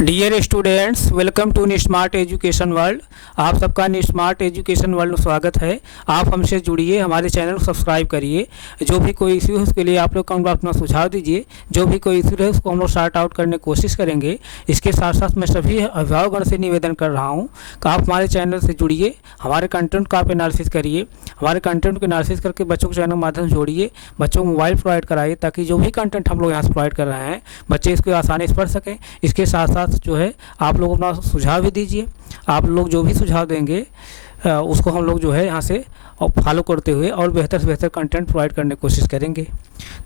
Dear students, welcome to smart education world. आप सबका smart education world में स्वागत है। आप हमसे जुड़िए, हमारे चैनल को सब्सक्राइब करिए। जो भी कोई इशू है उसके लिए आप लोग हम अपना सुझाव दीजिए। जो भी कोई इशू है उसको हम लोग सॉर्ट आउट करने की कोशिश करेंगे। इसके साथ साथ मैं सभी अभिभावकगण से निवेदन कर रहा हूँ कि आप हमारे चैनल से जुड़िए, हमारे कंटेंट का आप एनालिसिस करिए, हमारे कंटेंट को एनालिसिस करके बच्चों को चैनल के माध्यम से जोड़िए, बच्चों को मोबाइल प्रोवाइड कराइए ताकि जो भी कंटेंट हम लोग यहाँ से प्रोवाइड कर रहे हैं बच्चे इसको आसानी से पढ़ सकें। इसके साथ साथ जो है आप लोग अपना सुझाव भी दीजिए। आप लोग जो भी सुझाव देंगे उसको हम लोग जो है यहाँ से फॉलो करते हुए और बेहतर से बेहतर कंटेंट प्रोवाइड करने की कोशिश करेंगे।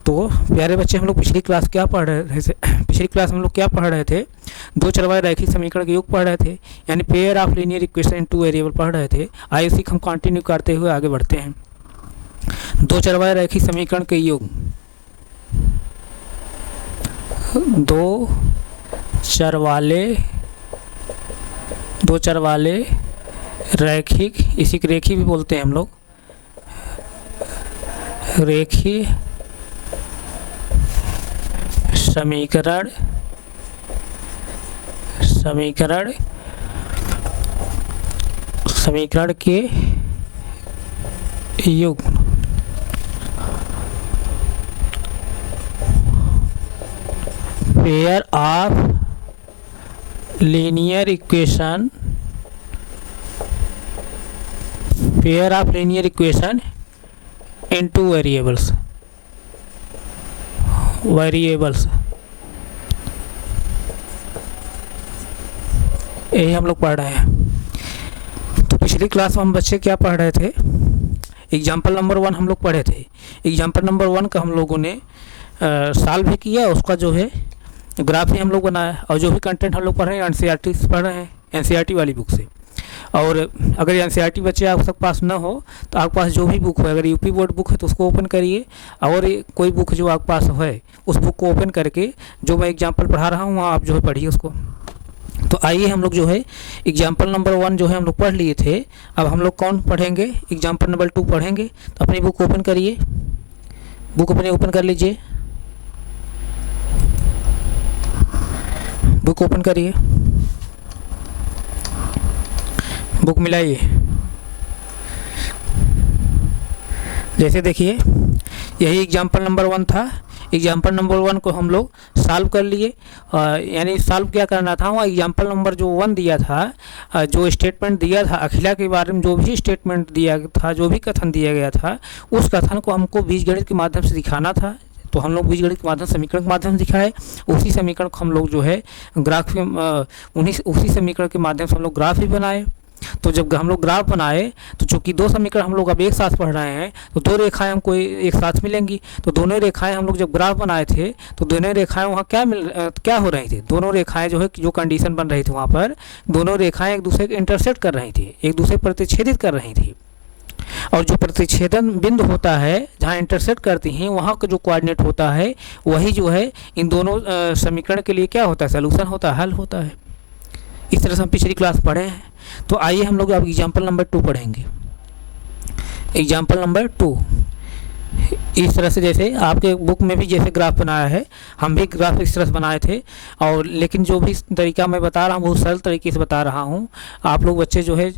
तो प्यारे बच्चे, हम लोग पिछली क्लास क्या पढ़ रहे थे? पिछली क्लास हम लोग क्या पढ़ रहे थे? दो चरवाहे रैखिक समीकरण के योग पढ़ रहे थे, यानी pair of linear equation in two variable पढ़ रहे थे। आइए उसी हम कंटिन्यू करते हुए आगे बढ़ते हैं। दो चरवाहे रैखिक समीकरण के योग, दो चरवाले रैखिक, इसी को रेखी भी बोलते हैं हम लोग, रेखी समीकरण के योग। Pair of linear equation into variables यही हम लोग पढ़ रहे हैं। तो पिछली क्लास में हम बच्चे क्या पढ़ रहे थे? एग्जाम्पल नंबर 1 हम लोग पढ़े थे। एग्जाम्पल नंबर 1 का हम लोगों ने सॉल्व भी किया, उसका जो है ग्राफ भी हम लोग बनाया, और जो भी कंटेंट हम लोग पढ़ रहे हैं एनसीईआरटी से पढ़ रहे हैं, एनसीईआरटी वाली बुक से। और अगर एनसीईआरटी बच्चे आप सबके पास ना हो तो आपके पास जो भी बुक हो, अगर यूपी बोर्ड बुक है तो उसको ओपन करिए, और कोई बुक जो आपके पास है उस बुक को ओपन करके जो मैं एग्जाम्पल पढ़ा रहा हूँ वहाँ आप जो है पढ़िए उसको। तो आइए हम लोग जो है एग्जाम्पल नंबर 1 जो है हम लोग पढ़ लिए थे। अब हम लोग कौन पढ़ेंगे? एग्जाम्पल नंबर 2 पढ़ेंगे। तो अपनी बुक ओपन करिए, बुक अपने ओपन कर लीजिए, बुक ओपन करिए, बुक मिलाइए। जैसे देखिए, यही एग्जाम्पल नंबर 1 था। एग्जाम्पल नंबर 1 को हम लोग सॉल्व कर लिए, यानी सॉल्व क्या करना था, वहाँ एग्जाम्पल नंबर जो 1 दिया था, जो स्टेटमेंट दिया था अखिला के बारे में, जो भी स्टेटमेंट दिया था, जो भी कथन दिया गया था, उस कथन को हमको बीजगणित के माध्यम से दिखाना था। तो हम लोग बीजगणित के माध्यम, समीकरण के माध्यम से दिखाए। उसी समीकरण को हम लोग जो है ग्राफ के उसी समीकरण के माध्यम से हम लोग ग्राफ भी बनाए। तो जब हम लोग ग्राफ बनाए तो चूँकि दो समीकरण हम लोग अब एक साथ पढ़ रहे हैं तो दो रेखाएं हमको एक साथ मिलेंगी। तो दोनों रेखाएं हम लोग जब ग्राफ बनाए थे तो दोनों रेखाएं वहाँ क्या हो रही थी? दोनों रेखाएं जो है जो कंडीशन बन रही थी वहाँ पर, दोनों रेखाएं एक दूसरे को इंटरसेक्ट कर रही थी, एक दूसरे प्रतिच्छेदित कर रही थी। और जो प्रतिच्छेदन बिंदु होता है, जहाँ इंटरसेक्ट करती हैं, वहाँ का जो कोऑर्डिनेट होता है वही जो है इन दोनों समीकरण के लिए क्या होता है? सॉल्यूशन होता है, हल होता है। इस तरह से हम पिछली क्लास पढ़े हैं। तो आइए हम लोग अब एग्जाम्पल नंबर 2 पढ़ेंगे। एग्जाम्पल नंबर 2 इस तरह से, जैसे आपके बुक में भी जैसे ग्राफ बनाया है, हम भी ग्राफ इस तरह से बनाए थे। और लेकिन जो भी तरीका मैं बता रहा हूँ बहुत सरल तरीके से बता रहा हूँ। आप लोग बच्चे जो है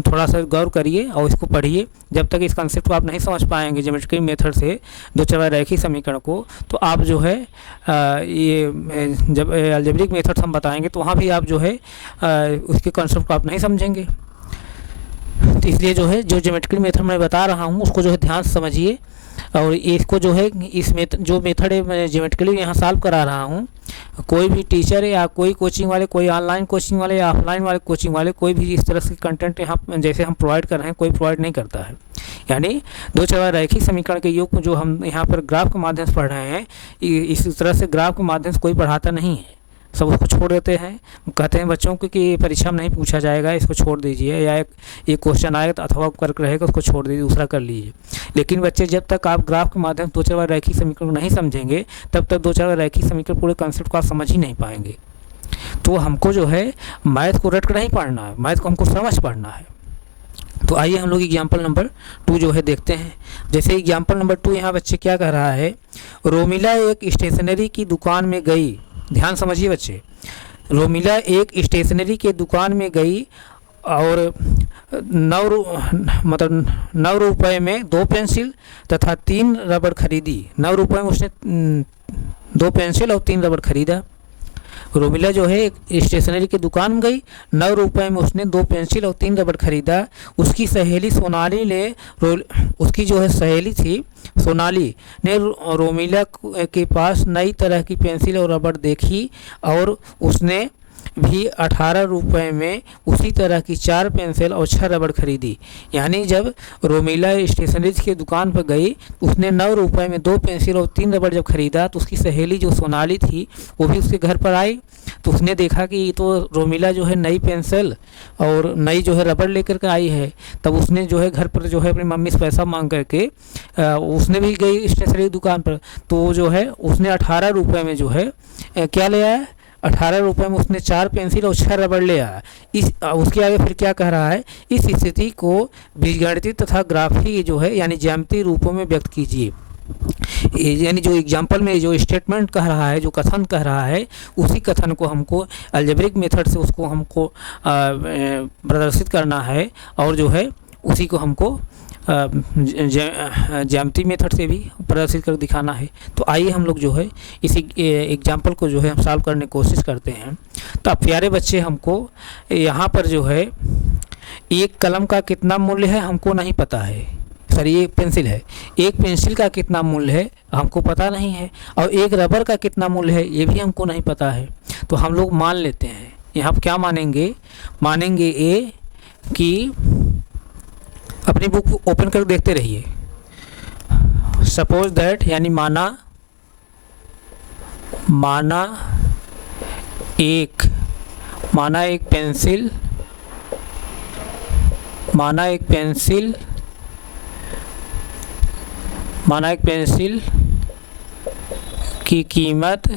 थोड़ा सा गौर करिए और इसको पढ़िए। जब तक इस कंसेप्ट को आप नहीं समझ पाएंगे ज्योमेट्रिक मेथड से दो चरवाहे रैखिक समीकरण को, तो आप जो है ये जब अलजेब्रिक मेथड हम बताएंगे तो वहाँ भी आप जो है उसके कंसेप्ट को आप नहीं समझेंगे। तो इसलिए जो है जो ज्योमेट्रिकल मेथड मैं बता रहा हूँ उसको जो है ध्यान से समझिए। और इसको जो है इस जो मेथड है मैं ज्योमेट्रिकली यहाँ सॉल्व करा रहा हूँ, कोई भी टीचर या कोई कोचिंग वाले, कोई ऑनलाइन कोचिंग वाले या ऑफलाइन वाले कोचिंग वाले, कोई भी इस तरह से कंटेंट यहाँ जैसे हम प्रोवाइड कर रहे हैं कोई प्रोवाइड नहीं करता है। यानी दो चरवाहे रैखिक समीकरण के योग जो हम यहाँ पर ग्राफ के माध्यम से पढ़ रहे हैं, इस तरह से ग्राफ के माध्यम से कोई पढ़ाता नहीं है, सब उसको छोड़ देते हैं। कहते हैं बच्चों को कि परीक्षा में नहीं पूछा जाएगा, इसको छोड़ दीजिए, या एक क्वेश्चन आएगा अथवा वर्क रहेगा उसको छोड़ दीजिए, दूसरा कर लीजिए। लेकिन बच्चे जब तक आप ग्राफ के माध्यम से दो चरवाहे रैखिक समीकरण को नहीं समझेंगे तब तक दो चरवाहे रैखिक समीकरण पूरे कंसेप्ट को आप समझ ही नहीं पाएंगे। तो हमको जो है मैथ को रट कर नहीं पढ़ना है, मैथ को हमको समझ पढ़ना है। तो आइए हम लोग एग्जाम्पल नंबर 2 जो है देखते हैं। जैसे एग्जाम्पल नंबर 2 यहाँ बच्चे क्या कह रहा है, रोमिला एक स्टेशनरी की दुकान में गई। ध्यान समझिए बच्चे, रोमिला एक स्टेशनरी के दुकान में गई और 9 रुपए में 2 पेंसिल तथा 3 रबड़ खरीदी। 9 रुपए में उसने 2 पेंसिल और 3 रबड़ खरीदा। रोमिला जो है एक स्टेशनरी की दुकान में गई, 9 रुपए में उसने 2 पेंसिल और 3 रबड़ खरीदा। उसकी सहेली सोनाली ने उसकी जो है सहेली थी सोनाली ने रोमिला के पास नई तरह की पेंसिल और रबड़ देखी और उसने भी 18 रुपए में उसी तरह की 4 पेंसिल और 6 रबड़ खरीदी। यानी जब रोमिला स्टेशनरी की दुकान पर गई, उसने 9 रुपए में 2 पेंसिल और 3 रबड़ जब खरीदा, तो उसकी सहेली जो सोनाली थी वो भी उसके घर पर आई। तो उसने देखा कि तो रोमिला जो है नई पेंसिल और नई जो है रबड़ लेकर के आई है। तब उसने जो है घर पर जो है अपनी मम्मी से पैसा मांग करके उसने भी गई स्टेशनरी दुकान पर, तो जो है उसने 18 रुपए में जो है क्या ले आया, 18 रुपए में उसने 4 पेंसिल और 6 रबड़ ले आया। उसके आगे फिर क्या कह रहा है, इस स्थिति को बीजगणितीय तथा ग्राफी जो है यानी ज्यामितीय रूपों में व्यक्त कीजिए। यानी जो एग्जाम्पल में जो स्टेटमेंट कह रहा है, जो कथन कह रहा है, उसी कथन को हमको अलजेब्रिक मेथड से उसको हमको प्रदर्शित करना है और जो है उसी को हमको ज्यामितीय मेथड से भी प्रदर्शित कर दिखाना है। तो आइए हम लोग जो है इसी एग्जाम्पल को जो है हम सॉल्व करने की कोशिश करते हैं। तो अब प्यारे बच्चे, हमको यहाँ पर जो है एक कलम का कितना मूल्य है हमको नहीं पता है। सर ये पेंसिल है, एक पेंसिल का कितना मूल्य है हमको पता नहीं है, और एक रबर का कितना मूल्य है ये भी हमको नहीं पता है। तो हम लोग मान लेते हैं, यहाँ पर क्या मानेंगे, मानेंगे ए कि अपनी बुक ओपन कर देखते रहिए। सपोज दैट यानी माना एक पेंसिल की कीमत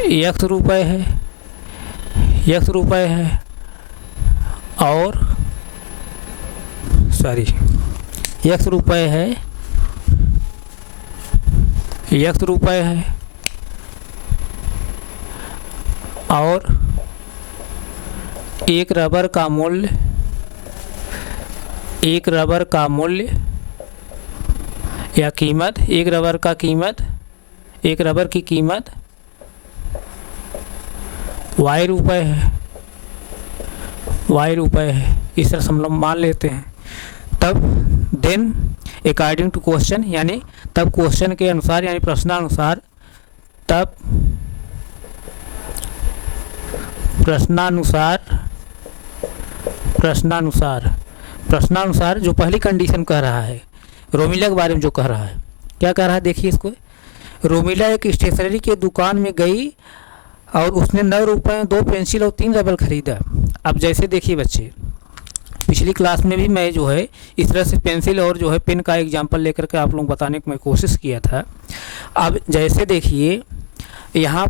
x रुपए है और x रुपए है और एक रबर या कीमत, एक रबर की कीमत y रुपए है। इस तरह हम लोग मान लेते हैं। तब देन अकॉर्डिंग टू क्वेश्चन, यानी तब क्वेश्चन के अनुसार यानी प्रश्नानुसार, तब प्रश्नानुसार जो पहली कंडीशन कह रहा है रोमिला के बारे में, जो कह रहा है, क्या कह रहा है देखिए इसको। रोमिला एक स्टेशनरी की दुकान में गई और उसने 9 रुपए में 2 पेंसिल और 3 रबड़ खरीदा। अब जैसे देखिए बच्चे, पिछली क्लास में भी मैं जो है इस तरह से पेंसिल और जो है पेन का एग्जांपल लेकर के आप लोग बताने की मैं कोशिश किया था। अब जैसे देखिए यहाँ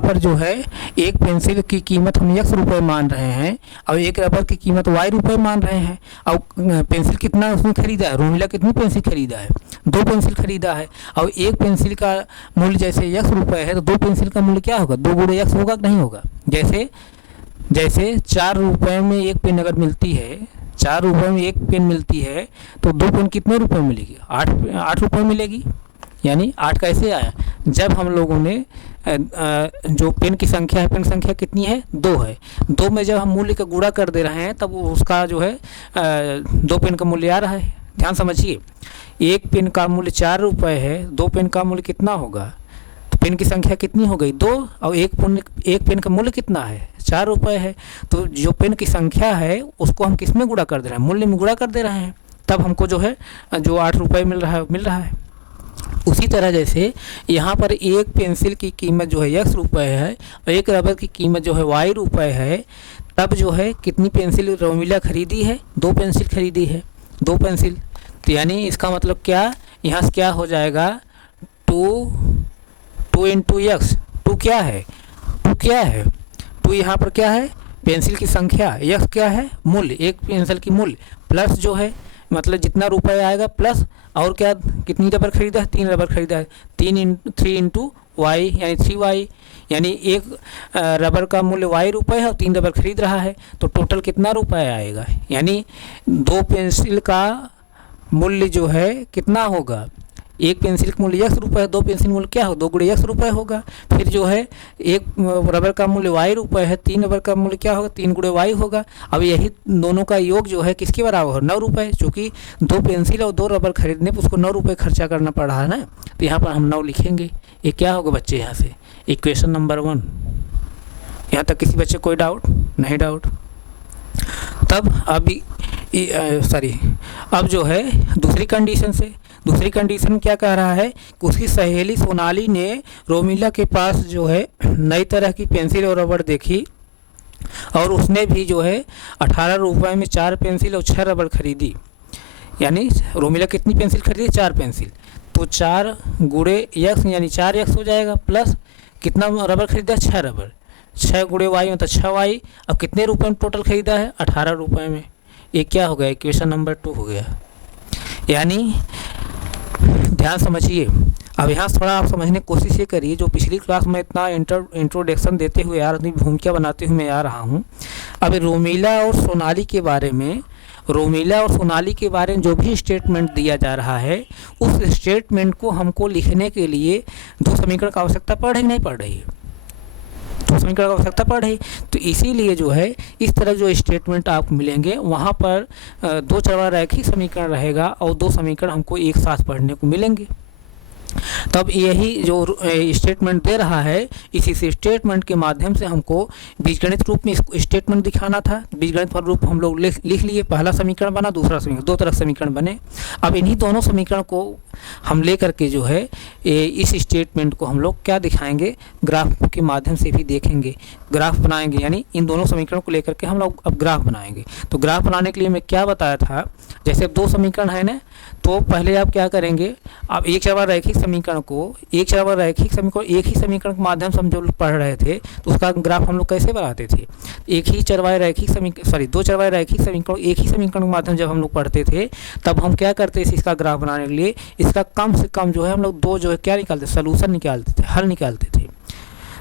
पर जो है एक पेंसिल की कीमत हम x रुपए मान रहे हैं और एक रबर की कीमत y रुपए मान रहे हैं। और पेंसिल कितना उसने खरीदा है, रोमिला कितनी पेंसिल खरीदा है, 2 पेंसिल खरीदा है। और एक पेंसिल का मूल्य जैसे x रुपए है तो 2 पेंसिल का मूल्य क्या होगा, 2 गुणे x होगा कि नहीं होगा। जैसे 4 रुपए में एक पेन अगर मिलती है, 4 रुपए में एक पेन मिलती है तो 2 पेन कितने रुपए मिलेगी, 8 रुपए मिलेगी। यानी 8 कैसे आया, जब हम लोगों ने जो पेन की संख्या है, पेन संख्या कितनी है, 2 है, 2 में जब हम मूल्य का गुणा कर दे रहे हैं तब उसका जो है 2 पेन का मूल्य आ रहा है। ध्यान समझिए, एक पेन का मूल्य 4 रुपए है, 2 पेन का मूल्य कितना होगा, तो पेन की संख्या कितनी हो गई, 2, और एक पेन का मूल्य कितना है, 4 रुपए है। तो जो पेन की संख्या है उसको हम किस में गुणा कर दे रहे हैं, मूल्य में गुणा कर दे रहे हैं, तब हमको जो है जो 8 रुपए मिल रहा है। उसी तरह जैसे यहाँ पर एक पेंसिल की कीमत जो है x रुपए है और एक रबर की कीमत जो है y रुपए है, तब जो है कितनी पेंसिल रोमिला खरीदी है, 2 पेंसिल खरीदी है, 2 पेंसिल। तो यानी इसका मतलब क्या, यहाँ से क्या हो जाएगा, 2 इंटू x, 2 क्या है, 2 यहाँ पर क्या है, पेंसिल की संख्या, x क्या है, मूल्य, एक पेंसिल की मूल्य, प्लस जो है मतलब जितना रुपए आएगा प्लस और क्या, कितनी रबर खरीदा है, 3 रबर खरीदा है, 3 इंटू वाई यानी 3y, यानी एक रबर का मूल्य y रुपये है और 3 रबर खरीद रहा है, तो टोटल कितना रुपए आएगा, यानी 2 पेंसिल का मूल्य जो है कितना होगा, एक पेंसिल का मूल्य x रुपये है, 2 पेंसिल मूल्य क्या होगा, 2 गुणे x रुपये होगा। फिर जो है एक रबर का मूल्य y रुपये है, 3 रबर का मूल्य क्या होगा, 3 गुणे y होगा। अब यही दोनों का योग जो है किसके बराबर हो, 9 रुपये, चूँकि 2 पेंसिल और 2 रबर खरीदने पर उसको 9 रुपये खर्चा करना पड़ रहा है ना, तो यहाँ पर हम 9 लिखेंगे। ये क्या होगा बच्चे, यहाँ से इक्वेशन नंबर 1। यहाँ तक किसी बच्चे कोई डाउट नहीं? डाउट तब अभी अब जो है दूसरी कंडीशन क्या कह रहा है, उसकी सहेली सोनाली ने रोमिला के पास जो है नई तरह की पेंसिल और रबड़ देखी और उसने भी जो है 18 रुपये में 4 पेंसिल और 6 रबड़ खरीदी। यानी रोमिला कितनी पेंसिल खरीदी, 4 पेंसिल, तो 4 गुणे x यानी 4x हो जाएगा, प्लस कितना रबड़ खरीदा, 6 रबड़, 6 गुणे y मतलब 6y। अब कितने रुपए में टोटल खरीदा है, 18 रुपये में। ये क्या हो गया, इक्वेशन नंबर 2 हो गया। यानी ध्यान समझिए, अब यहाँ थोड़ा आप समझने की कोशिश ये करिए, जो पिछली क्लास में इतना इंट्रोडक्शन देते हुए यार अपनी भूमिका बनाते हुए मैं आ रहा हूँ। अब रोमिला और सोनाली के बारे में जो भी स्टेटमेंट दिया जा रहा है, उस स्टेटमेंट को हमको लिखने के लिए 2 समीकरण की आवश्यकता पड़ रही नहीं पड़ रही है, 2 समीकरण की आवश्यकता पड़ रही। तो इसीलिए जो है इस तरह जो स्टेटमेंट आपको मिलेंगे वहाँ पर 2 चरवाहा रैखिक समीकरण रहेगा और 2 समीकरण हमको एक साथ पढ़ने को मिलेंगे। तब यही जो स्टेटमेंट दे रहा है, इसी से स्टेटमेंट के माध्यम से हमको बीजगणित रूप में इसको स्टेटमेंट दिखाना था। बीजगणित रूप हम लोग लिख लिए, पहला समीकरण बना, दूसरा समीकरण, 2 तरह समीकरण बने। अब इन्हीं दोनों समीकरण को हम ले करके जो है इस स्टेटमेंट को हम लोग क्या दिखाएंगे, ग्राफ के माध्यम से भी देखेंगे, ग्राफ बनाएंगे। यानी इन दोनों समीकरण को लेकर के हम लोग अब ग्राफ बनाएंगे। तो ग्राफ बनाने के लिए मैं क्या बताया था, जैसे 2 समीकरण है ना, तो पहले आप क्या करेंगे, आप एक चरवाहा रैखिक समीकरण एक ही समीकरण के माध्यम से हम जो पढ़ रहे थे, तो उसका ग्राफ हम लोग कैसे बनाते थे, 2 चरवाहा रैखिक समीकरण एक ही समीकरण के माध्यम जब हम लोग पढ़ते थे, तब हम क्या करते थे, इसका ग्राफ बनाने के लिए इसका कम से कम जो है हम लोग 2 जो है क्या निकालते, सलूशन निकालते थे, हल निकालते थे।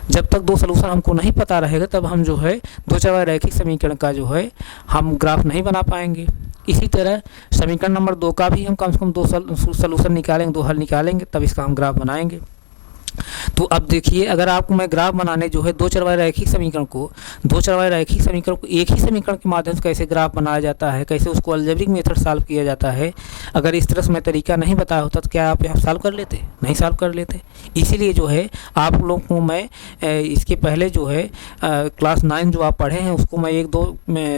जब तक 2 सलूशन हमको नहीं पता रहेगा तब हम जो है 2 चरवाहा रैखिक समीकरण का जो है हम ग्राफ नहीं बना पाएंगे। इसी तरह समीकरण नंबर 2 का भी हम कम से कम 2 सलूशन निकालेंगे, 2 हल निकालेंगे, तब इसका हम ग्राफ बनाएंगे। तो अब देखिए, अगर आपको मैं ग्राफ बनाने जो है 2 चरवाहा रैखिक समीकरण को एक ही समीकरण के माध्यम से कैसे ग्राफ बनाया जाता है, कैसे उसको अलजेब्रिक मेथड सॉल्व किया जाता है, अगर इस तरह से मैं तरीका नहीं बताया होता तो क्या आप यहाँ सॉल्व कर लेते, नहीं सॉल्व कर लेते। इसीलिए जो है आप लोग को मैं इसके पहले जो है क्लास 9 जो आप पढ़े हैं उसको मैं 1-2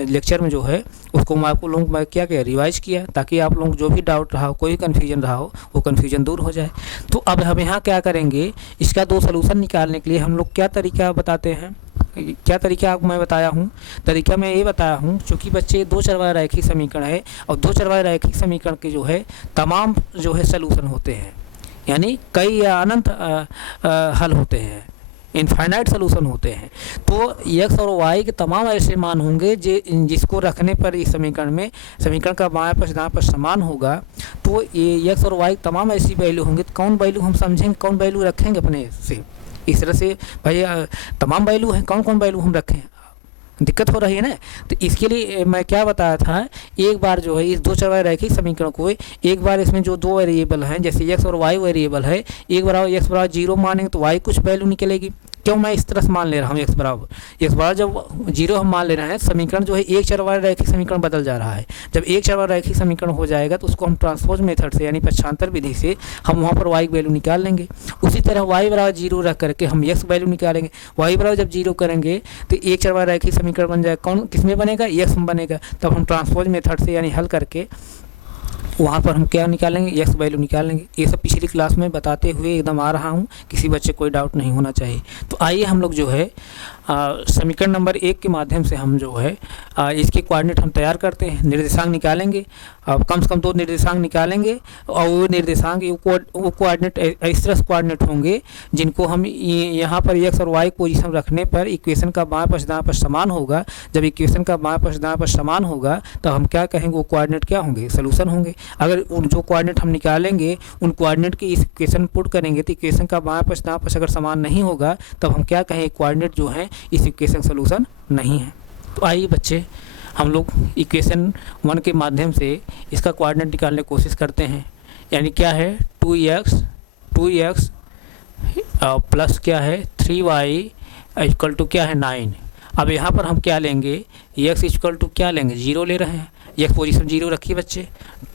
लेक्चर में जो है उसको मैं आपको लोग मैं क्या रिवाइज किया, ताकि आप लोग जो भी डाउट रहा हो, कोई कन्फ्यूजन रहा हो, वो कन्फ्यूजन दूर हो जाए। तो अब हम यहाँ क्या करेंगे, इसका 2 सलूशन निकालने के लिए हम लोग क्या तरीका बताते हैं, क्या तरीका आपको मैं बताया हूँ, तरीका मैं ये बताया हूँ, चूँकि बच्चे 2 चरवाहा रैखिक समीकरण है और 2 चरवाहा रैखिक समीकरण के जो है तमाम जो है सलूशन होते हैं, यानी कई या अनंत हल होते हैं, इनफाइनाइट सलूशन होते हैं। तो x और y के तमाम ऐसे मान होंगे जिसको रखने पर इस समीकरण का बायां पक्ष दायां पक्ष समान होगा। तो ये x और y तमाम ऐसी वैल्यू होंगे, तो कौन वैल्यू हम समझेंगे, कौन वैल्यू रखेंगे अपने से, इस तरह से भाई तमाम वैल्यू हैं, कौन कौन वैल्यू हम रखें, दिक्कत हो रही है ना। तो इसके लिए मैं क्या बताया था, एक बार जो है इस 2 चरवाहा रैखिक समीकरण को एक बार इसमें जो 2 वेरिएबल हैं, जैसे x और y वेरिएबल है, एक बार x बराबर 0 मानेंगे तो y कुछ वैल्यू निकलेगी। क्यों मैं इस तरह से मान ले रहा हूँ, x बराबर जब 0 हम मान ले रहे हैं, समीकरण जो है एक चरवाहा रैखिक समीकरण बदल जा रहा है। जब एक चरवाहा रैखिक समीकरण हो जाएगा तो उसको हम ट्रांसपोज मेथड से यानी पक्षांतर विधि से हम वहाँ पर y की वैल्यू निकाल लेंगे। उसी तरह y बराबर 0 रख करके हम x वैल्यू निकालेंगे। y बराबर जब 0 करेंगे तो एक चरवाहा रैखिक समीकरण बन जाएगा, कौन किस में बनेगा, x में बनेगा। तब हम ट्रांसपोज मेथड से यानी हल करके वहाँ पर हम क्या निकालेंगे, x वैल्यू निकालेंगे। ये सब पिछली क्लास में बताते हुए एकदम आ रहा हूँ, किसी बच्चे कोई डाउट नहीं होना चाहिए। तो आइए हम लोग जो है समीकरण नंबर 1 के माध्यम से हम जो है इसके कोऑर्डिनेट हम तैयार करते हैं, निर्देशांक निकालेंगे। कम से कम 2 निर्देशांक निकालेंगे और वो निर्देशांक वो कोऑर्डिनेट इस तरह से कोऑर्डिनेट होंगे जिनको हम यहाँ पर एक्स और वाई पोजीशन रखने पर इक्वेशन का बाएं पक्ष दाएं पक्ष समान होगा। जब इक्वेशन का बाएं पक्ष दाएं पक्ष समान होगा तब हम क्या कहेंगे, वो कोऑर्डिनेट क्या होंगे, सलूशन होंगे। अगर उन जो कोऑर्डिनेट हम निकालेंगे उन कोऑर्डिनेट की इस इक्वेशन पुट करेंगे तो इक्वेशन का बाएं पक्ष दाएं पक्ष अगर समान नहीं होगा तब हम क्या कहेंगे, कोऑर्डिनेट जो है इस इक्वेशन सलूशन नहीं है। तो आइए बच्चे हम लोग इक्वेशन 1 के माध्यम से इसका कोऑर्डिनेट निकालने की कोशिश करते हैं। यानी क्या है 2x प्लस क्या है 3y इक्वल टू क्या है 9। अब यहाँ पर हम क्या लेंगे, x इक्वल टू क्या लेंगे, 0 ले रहे हैं। x पोजीशन 0 रखिए बच्चे।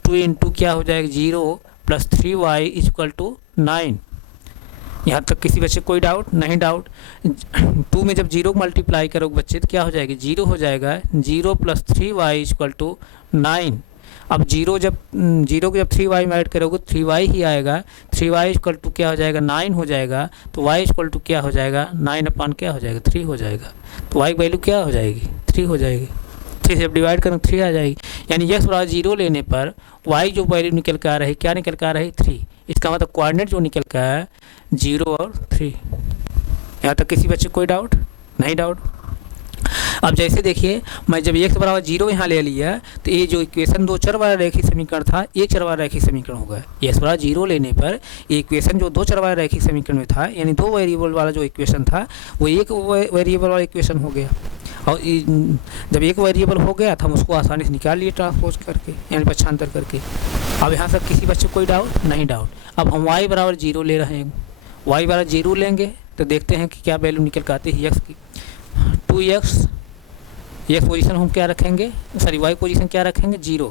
2 इंटू क्या हो जाएगा 0 प्लस 3y इक्वल टू 9। यहाँ तक किसी बच्चे कोई डाउट नहीं? डाउट 2 में जब 0 मल्टीप्लाई करोगे बच्चे तो क्या हो जाएगा, 0 हो जाएगा। 0 प्लस 3y इक्वल टू 9। अब 0 को जब 3y में ऐड करोगे 3y ही आएगा। 3y इक्वल टू क्या हो जाएगा, 9 हो जाएगा। तो y इक्वल टू क्या हो जाएगा, 9 अपान क्या हो जाएगा, 3 हो जाएगा। तो y की वैल्यू क्या हो जाएगी, 3 हो जाएगी। 3 से जब डिवाइड करेंगे 3 आ जाएगी। यानी x बराबर 0 लेने पर y जो वैल्यू निकल कर आ रही, क्या निकल कर आ रही, 3। इसका मतलब कोऑर्डिनेट जो निकल कर है 0 और 3। यहाँ तक किसी बच्चे कोई डाउट नहीं? डाउट। अब जैसे देखिए मैं जब x बराबर 0 यहाँ ले लिया तो ये जो इक्वेशन 2 चर वाला रैखिक समीकरण था 1 चर वाला रैखिक समीकरण होगा। x बराबर 0 लेने पर ये इक्वेशन जो 2 चर वाला रैखिक समीकरण में था, यानी 2 वेरिएबल वाला जो इक्वेशन था वो 1 वेरिएबल वाला इक्वेशन हो गया। और जब 1 वेरिएबल हो गया तो हम उसको आसानी से निकाल लिए ट्रांसपोज करके, यानी पक्षांतर करके। अब यहाँ तक किसी बच्चे कोई डाउट नहीं? डाउट। अब हम y बराबर 0 ले रहे हैं। y बराबर 0 लेंगे तो देखते हैं कि क्या वैल्यू निकल कर आती है x की। 2x पोजीशन हम क्या रखेंगे, सॉरी y पोजीशन क्या रखेंगे, 0।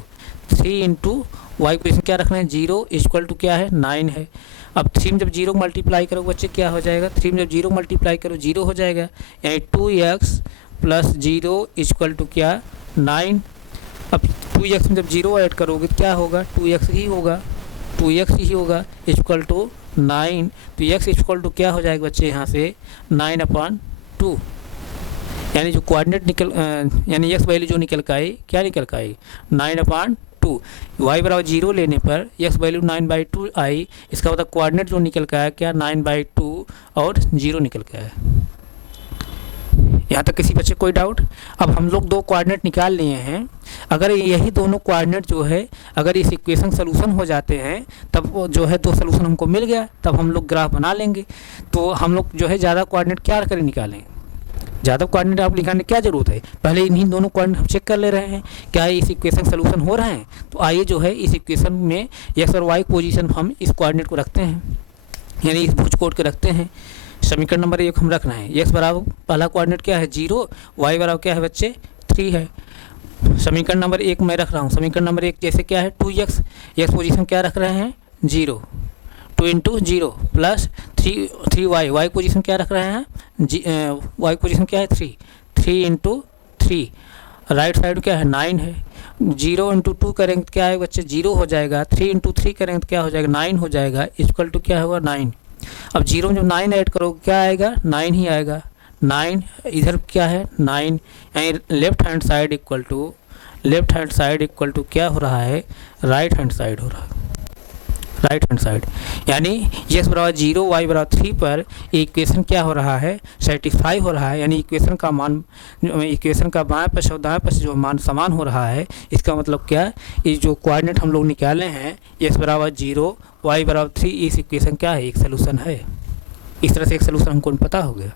3 इंटू वाई पोजीशन क्या रखना है, 0 इक्वल टू क्या है, 9 है। अब 3 में जब 0 मल्टीप्लाई करो बच्चे क्या हो जाएगा, 3 में जब 0 मल्टीप्लाई करो 0 हो जाएगा। यानी 2x प्लस 0 इक्वल टू क्या, 9। अब 2x में जब 0 ऐड करोगे क्या होगा, 2x ही होगा, 2x ही होगा इक्वल टू 9। तो x इक्वल टू क्या हो जाएगा बच्चे यहाँ से 9/2। यानी जो कोऑर्डिनेट यानी x वैल्यू जो निकल कर आई, क्या निकल कर आई, 9/2। y बराबर 0 लेने पर x वैल्यू 9/2 आई। इसका मतलब कोऑर्डिनेट जो निकल कर आया क्या, 9/2 और 0 निकल कर आया। यहाँ तक किसी बच्चे कोई डाउट? अब हम लोग 2 कोऑर्डिनेट निकाल लिए हैं। अगर यही दोनों कोऑर्डिनेट जो है अगर इस इक्वेशन सलूशन हो जाते हैं तब वो जो है 2 सलूशन हमको मिल गया, तब हम लोग ग्राफ बना लेंगे। तो हम लोग जो है ज़्यादा कोऑर्डिनेट क्या करें, निकालें। ज़्यादा कोऑर्डिनेट आप निकालने की क्या ज़रूरत है, पहले इन्हीं दोनों कोऑर्डिनेट हम चेक कर ले रहे हैं क्या इस इक्वेशन सलूशन हो रहे हैं। तो आइए जो है इस इक्वेशन में एक्स और वाई पोजीशन हम इस कोऑर्डिनेट को रखते हैं, यानी इस भुज कोड के रखते हैं। समीकरण नंबर 1 हम रखना है, एक्स बराबर पहला कोऑर्डिनेट क्या है 0, वाई बराबर क्या है बच्चे 3 है। समीकरण नंबर 1 मैं रख रहा हूँ। समीकरण नंबर 1 जैसे क्या है 2x, एक्स पोजीशन क्या रख रहे हैं 0, 2 into 0 plus 3y, Y position क्या रख रहे हैं वाई पोजीशन क्या है 3 इंटू 3, राइट साइड क्या है 9 है। 0 इंटू 2 करेंगे क्या है बच्चे 0 हो जाएगा। 3 इंटू 3 करेंगे तो क्या हो जाएगा 9 हो जाएगा, इक्वल टू क्या होगा 9। अब 0 में जब 9 ऐड करोगे क्या आएगा 9 ही आएगा। 9 इधर क्या है 9, यानी left hand side equal to क्या हो रहा है, राइट हैंड साइड हो रहा है, राइट हैंड साइड। यानी एक्स बराबर 0 वाई बराबर 3 पर इक्वेशन क्या हो रहा है, सेटिस्फाई हो रहा है। यानी इक्वेशन का बाएं पक्ष और दाएं पक्ष जो मान समान हो रहा है। इसका मतलब क्या, ये जो कोऑर्डिनेट हम लोग निकाले हैं एक्स बराबर 0 वाई बराबर 3, इस इक्वेशन क्या है, एक सलूशन है। इस तरह से एक सलूशन हमको पता हो गया।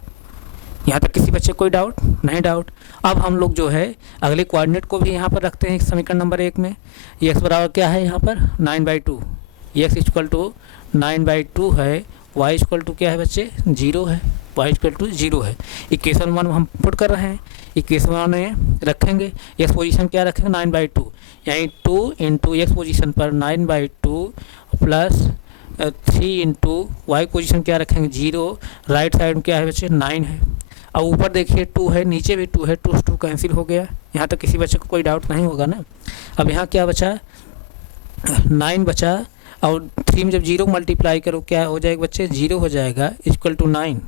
यहाँ तक किसी बच्चे कोई डाउट नहीं? डाउट। अब हम लोग जो है अगले कोऑर्डिनेट को भी यहाँ पर रखते हैं समीकरण नंबर 1 में। एक्स बराबर क्या है यहाँ पर 9/2, एक्स इक्वल टू 9/2 है। वाई इक्वल टू क्या है बच्चे 0 है, वाई इक्वल टू 0 है। इक्वेशन 1 हम पुट कर रहे हैं, इक्वेशन 1 में रखेंगे एक्स पोजीशन क्या रखेंगे 9/2, यानी 2 इंटू एक्स पोजीशन पर 9/2 प्लस 3 इंटू वाई पोजीशन क्या रखेंगे 0, राइट साइड में क्या है बच्चे 9 है। अब ऊपर देखिए 2 है, नीचे भी 2 है, 2 से 2 कैंसिल हो गया। यहाँ तक किसी बच्चे को कोई डाउट नहीं होगा ना। अब यहाँ क्या बचा 9 बचा, और 3 में जब 0 मल्टीप्लाई करो क्या हो जाएगा बच्चे 0 हो जाएगा, इक्वल टू 9।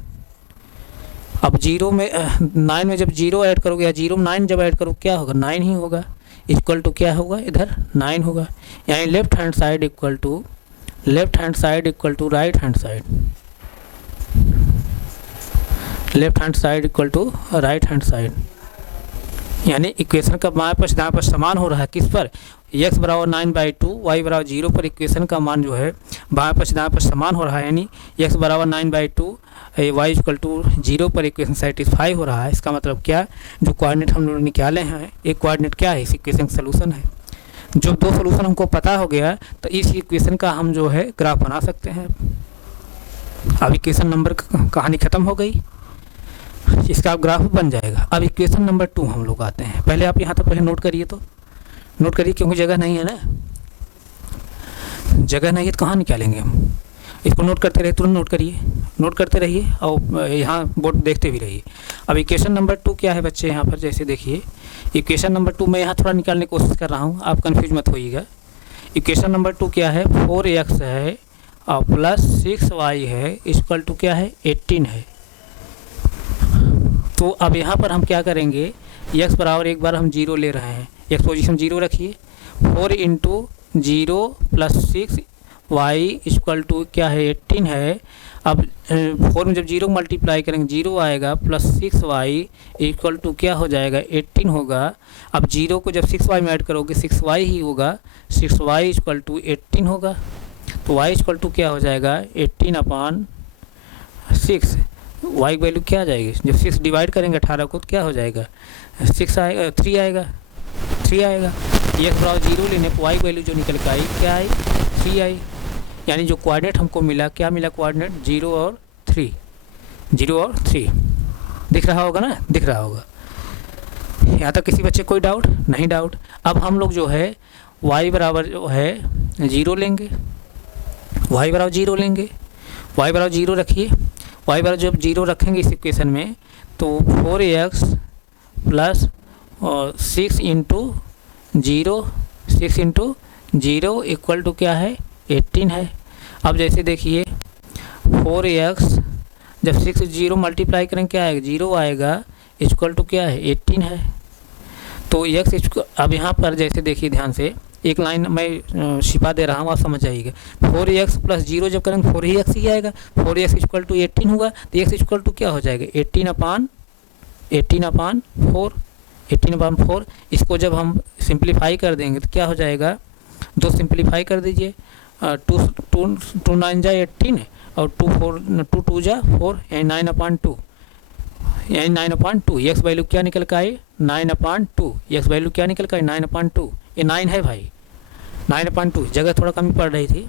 अब 0 में 9 में जब 0 ऐड करोगे या 0 में 9 जब ऐड करोगे क्या होगा, 9 ही होगा। इक्वल टू क्या होगा, इधर 9 होगा। यानी left hand side equal to right hand side, left hand side equal to right hand side. यानी इक्वेशन का बाएं पक्ष दाएं पक्ष समान हो रहा है किस पर, x बराबर 9/2 y बराबर 0 पर इक्वेशन का मान जो है बाएं पक्ष दाएं पक्ष समान हो रहा है। यानी x बराबर 9/2 y इक्वल टू 0 पर इक्वेशन सेटिस्फाई हो रहा है। इसका मतलब क्या, जो कोऑर्डिनेट हम लोग निकाले हैं, एक कोऑर्डिनेट क्या है, इस इक्वेशन का सलूशन है। जो दो सलूशन हमको पता हो गया तो इस इक्वेशन का हम जो है ग्राफ बना सकते हैं। अब इक्वेशन नंबर कहानी ख़त्म हो गई, इसका अब ग्राफ बन जाएगा। अब इक्वेशन नंबर 2 हम लोग आते हैं। पहले आप यहाँ तक पहले नोट करिए, तो नोट करिए क्योंकि जगह नहीं है ना, जगह नहीं है तो कहाँ निकालेंगे हम। इसको नोट करते रहिए, तुरंत नोट करते रहिए और यहाँ बोर्ड देखते भी रहिए। अब इक्वेशन नंबर 2 क्या है बच्चे, यहाँ पर जैसे देखिए इक्वेशन नंबर 2 मैं यहाँ थोड़ा निकालने की कोशिश कर रहा हूँ, आप कन्फ्यूज मत होइएगा। इक्वेशन नंबर 2 क्या है, 4x है और प्लस 6y है इक्वल टू क्या है, 18 है। तो अब यहाँ पर हम क्या करेंगे, x बराबर एक बार हम 0 ले रहे हैं, x पोजीशन 0 रखिए, 4 × 0 + 6 y इक्वल टू क्या है, 18 है। अब 4 में जब 0 मल्टीप्लाई करेंगे 0 आएगा, प्लस 6y इक्वल टू क्या हो जाएगा, 18 होगा। अब 0 को जब 6y में ऐड करोगे 6y ही होगा, 6y इक्वल टू 18 होगा। तो y इक्वल टू क्या हो जाएगा, 18/6। y की वैल्यू क्या आ जाएगी, जब 6 डिवाइड करेंगे 18 को तो क्या हो जाएगा, 6 आएगा, 3 आएगा। x बराबर 0 लेने पर y की वैल्यू जो निकल के आई क्या आई, 3 आई। यानी जो कोऑर्डिनेट हमको मिला, क्या मिला कोऑर्डिनेट, 0 और 3 दिख रहा होगा ना, दिख रहा होगा। यहाँ तक किसी बच्चे कोई डाउट नहीं, डाउट। अब हम लोग जो है y बराबर जो है 0 लेंगे, y बराबर 0 रखिए। y बराबर जब 0 रखेंगे इस इक्वेशन में तो 4x प्लस 6 × 0 इक्वल टू क्या है, 18 है। अब जैसे देखिए 4x जब 6 0 मल्टीप्लाई करेंगे क्या आएगा, 0 आएगा इक्वल टू क्या है, 18 है। तो x अब यहाँ पर जैसे देखिए ध्यान से एक लाइन मैं छिपा दे रहा हूँ, आप समझ जाइएगा। 4x + 0 जब करेंगे 4x ही आएगा, 4x इक्वल टू 18 होगा तो x इक्वल टू क्या हो जाएगा, 18/4। इसको जब हम सिंप्लीफाई कर देंगे तो क्या हो जाएगा, 2 सिंप्लीफाई कर दीजिए, 2 9 जा 18 और 2 2 जा 4 यानी 9/2, यानी 9/2। x वैल्यू क्या निकल कर आई, 9/2। x वैल्यू क्या निकल कर आई, 9/2। ये 9 है भाई, 9/2। जगह थोड़ा कमी पड़ रही थी,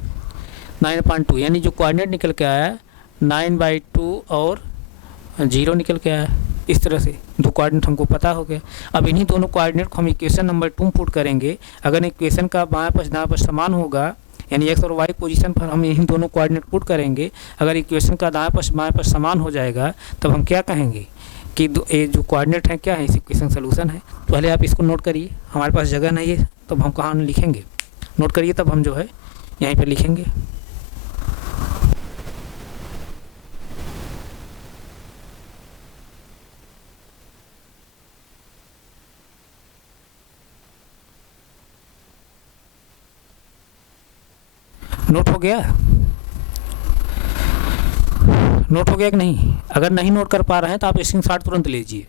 9/2। यानी जो कोऑर्डिनेट निकल के आया 9/2 और 0 निकल के आया। इस तरह से दो कोऑर्डिनेट हमको पता हो गया। अब इन्हीं दोनों कोऑर्डिनेट को हम इक्वेशन नंबर 2 पुट करेंगे। अगर इक्वेशन का बाएं पक्ष दाएं पक्ष समान होगा, यानी x और y पोजीशन पर हम इन्हीं दोनों कोऑर्डिनेट पुट करेंगे। अगर इक्वेशन का दाएं पक्ष बाएं पक्ष समान हो जाएगा तब हम क्या कहेंगे कि ये जो कोऑर्डिनेट है क्या है, इस इक्वेशन सलूशन है। पहले आप इसको नोट करिए, हमारे पास जगह नहीं है तब हम कहाँ लिखेंगे, नोट करिए तब हम जो है यहीं पर लिखेंगे। नोट हो गया, नोट हो गया कि नहीं। अगर नहीं नोट कर पा रहे हैं तो आप स्क्रीनशॉट तुरंत लीजिए,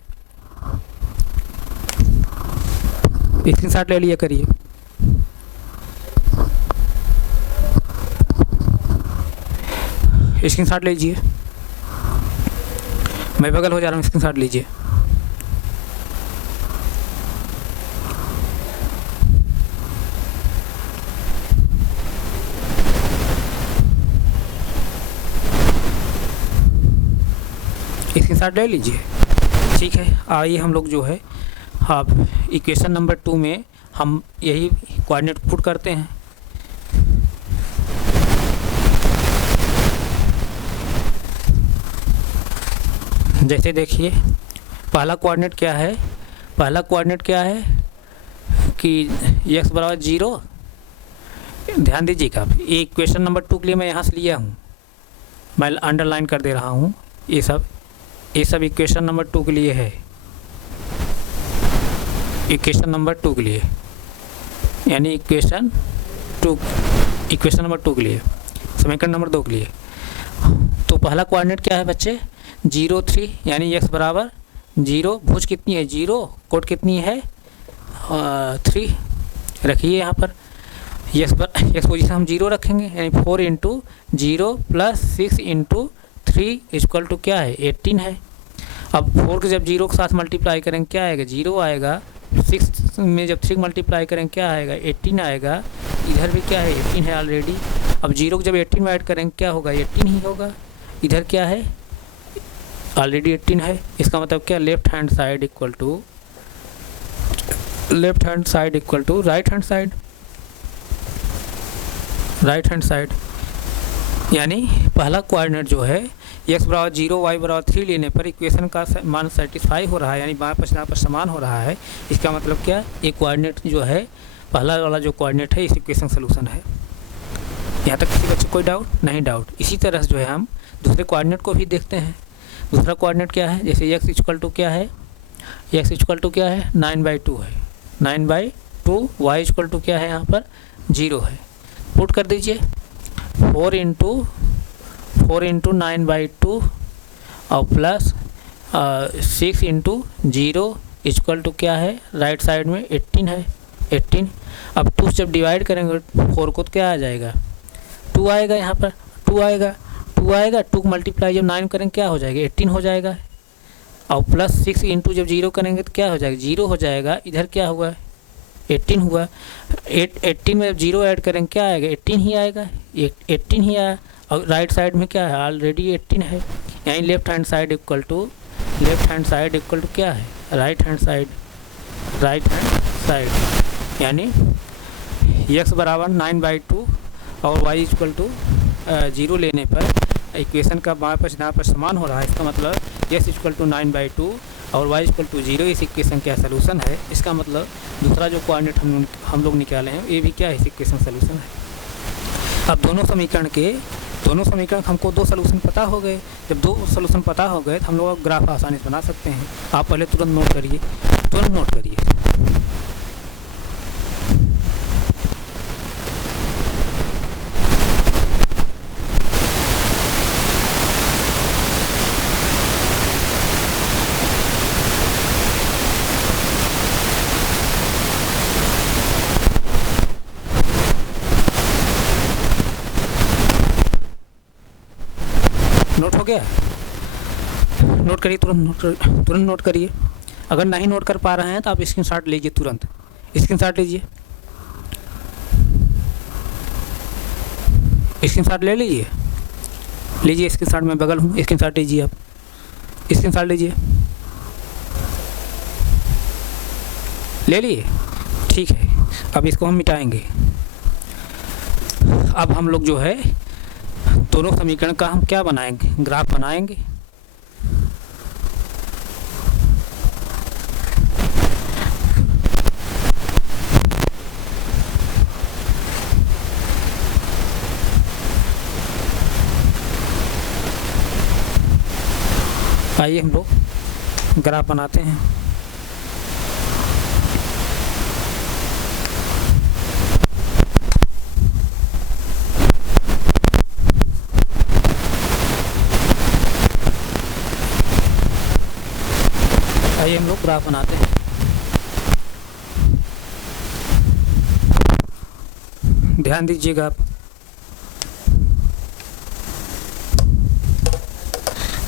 स्क्रीनशॉट ले लिया करिए। स्क्रीनशॉट लीजिए, मैं बगल हो जा रहा हूँ, स्क्रीनशॉट लीजिए। स्क्रीनशॉट ले लीजिए, ठीक है। आइए हम लोग जो है हाँ इक्वेशन नंबर 2 में हम यही कोऑर्डिनेट पुट करते हैं। जैसे देखिए पहला कोऑर्डिनेट क्या है, पहला कोऑर्डिनेट क्या है कि x बराबर 0। ध्यान दीजिएगा, ये इक्वेशन नंबर 2 के लिए मैं यहाँ से लिया हूँ, मैं अंडरलाइन कर दे रहा हूँ ये सब। ये सब इक्वेशन नंबर 2 के लिए है, इक्वेशन नंबर 2 के लिए, यानी इक्वेशन नंबर 2 के लिए, समीकरण नंबर 2 के लिए। तो पहला कोऑर्डिनेट क्या है बच्चे, 0 3, यानी x बराबर 0, भुज कितनी है 0, कोट कितनी है 3 रखिए यहाँ पर। x पोजीशन हम 0 रखेंगे, यानी 4 into 0 plus 6 into 3 equal to क्या है 18 है। अब 4 के जब 0 के साथ मल्टीप्लाई करेंगे क्या आएगा 0 आएगा, 6 में जब 3 मल्टीप्लाई करेंगे क्या आएगा 18 आएगा, इधर भी क्या है 18 है ऑलरेडी। अब 0 को जब 18 में ऐड करेंगे क्या होगा 18 ही होगा, इधर क्या है ऑलरेडी 18 है। इसका मतलब क्या, left hand side equal to right hand side, यानी पहला कोऑर्डिनेट जो है x बराबर 0 y बराबर 3 लेने पर इक्वेशन का मान सेटिस्फाई हो रहा है, यानी बाएं पक्ष पर समान हो रहा है। इसका मतलब क्या, ये कोऑर्डिनेट जो है पहला वाला जो कोऑर्डिनेट है इस इक्वेशन सोल्यूशन है। यहाँ तक किसी बच्चे कोई डाउट नहीं? डाउट। इसी तरह जो है हम दूसरे कोऑर्डिनेट को भी देखते हैं। दूसरा कोऑर्डिनेट क्या है, जैसे x इक्वल टू क्या है, x इक्वल टू क्या है 9/2 है, 9/2, y इक्वल टू क्या है यहाँ पर 0 है। पुट कर दीजिए 4 इंटू 9/2 और प्लस 6 इंटू 0 इक्वल टू क्या है, राइट साइड में 18 है, 18। अब 2 जब डिवाइड करेंगे 4 को तो क्या आ जाएगा 2 आएगा, यहाँ पर 2 आएगा, 2 मल्टीप्लाई जब 9 करेंगे क्या हो जाएगा 18 हो जाएगा, और प्लस 6 इंटू जब 0 करेंगे तो क्या हो जाएगा 0 हो जाएगा, इधर क्या हुआ 18 हुआ। 18 में जब 0 ऐड करेंगे क्या आएगा 18 ही आएगा, 18 ही आया, और राइट साइड में क्या है ऑलरेडी 18 है, यानी left hand side equal to क्या है राइट हैंड साइड, यानी x बराबर 9/2 और y इक्वल टू 0 लेने पर इक्वेशन का बाएं पक्ष दाएं पक्ष समान हो रहा है। इसका मतलब x इक्वल टू 9/2 और y इक्वल टू 0 इस इक्वेशन का सलूशन है। इसका मतलब दूसरा जो कोऑर्डिनेट हम लोग निकाले हैं ये भी क्या है इस इक्वेशन सलूशन है। अब दोनों समीकरण हमको 2 सलूशन पता हो गए। जब 2 सलूशन पता हो गए तो हम लोग ग्राफ आसानी से बना सकते हैं। आप पहले तुरंत नोट करिए। नोट हो गया? नोट करिए, तुरंत नोट करिए। अगर नहीं नोट कर पा रहे हैं तो आप स्क्रीनशॉट लीजिए, तुरंत स्क्रीनशॉट लीजिए, स्क्रीनशॉट ले लीजिए स्क्रीनशॉट, मैं बगल हूँ, स्क्रीनशॉट लीजिए, आप स्क्रीनशॉट लीजिए, ले लिए, ठीक है। अब इसको हम मिटाएंगे। अब हम लोग जो है दोनों समीकरण का हम क्या बनाएंगे, ग्राफ बनाएंगे। आइए हम लोग ग्राफ बनाते हैं। आइए हम लोग ग्राफ बनाते हैं। ध्यान दीजिएगा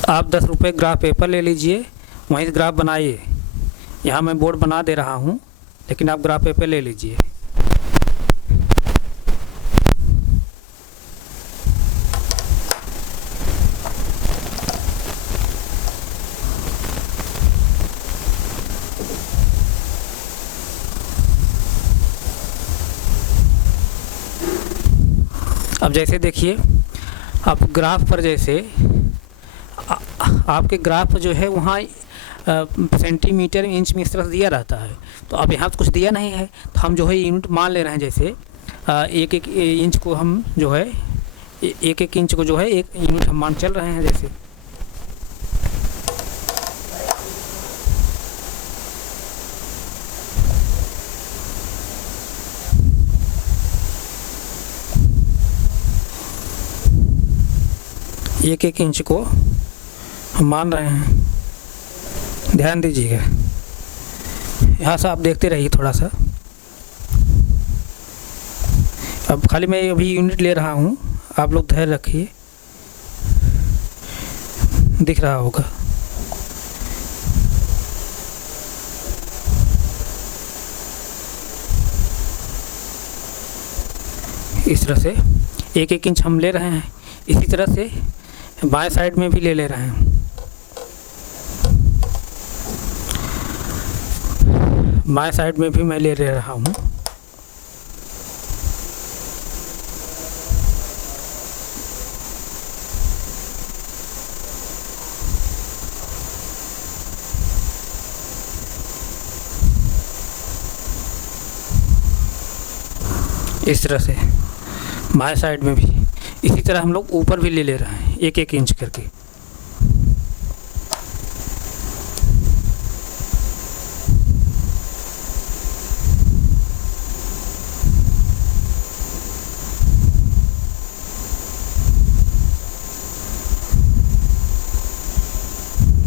आप 10 रुपये ग्राफ पेपर ले लीजिए, वहीं ग्राफ बनाइए। यहाँ मैं बोर्ड बना दे रहा हूँ, लेकिन आप ग्राफ पेपर ले लीजिए। अब जैसे देखिए, आप ग्राफ पर जैसे आपके ग्राफ जो है वहाँ सेंटीमीटर इंच में इस तरह दिया रहता है, तो अब यहाँ तो कुछ दिया नहीं है, तो हम जो है यूनिट मान ले रहे हैं। जैसे एक इंच को हम जो है एक इंच को जो है 1 यूनिट हम मान चल रहे हैं। जैसे एक एक इंच को हम मान रहे हैं, ध्यान दीजिएगा। यहाँ से आप देखते रहिए थोड़ा सा। अब खाली मैं अभी यूनिट ले रहा हूँ, आप लोग धैर्य रखिए, दिख रहा होगा। इस तरह से एक एक इंच हम ले रहे हैं। इसी तरह से बाएं साइड में भी ले रहे हैं। बाएं साइड में भी मैं ले रहा हूँ। इस तरह से बाएं साइड में भी इसी तरह हम लोग ऊपर भी ले रहे हैं, एक एक इंच करके।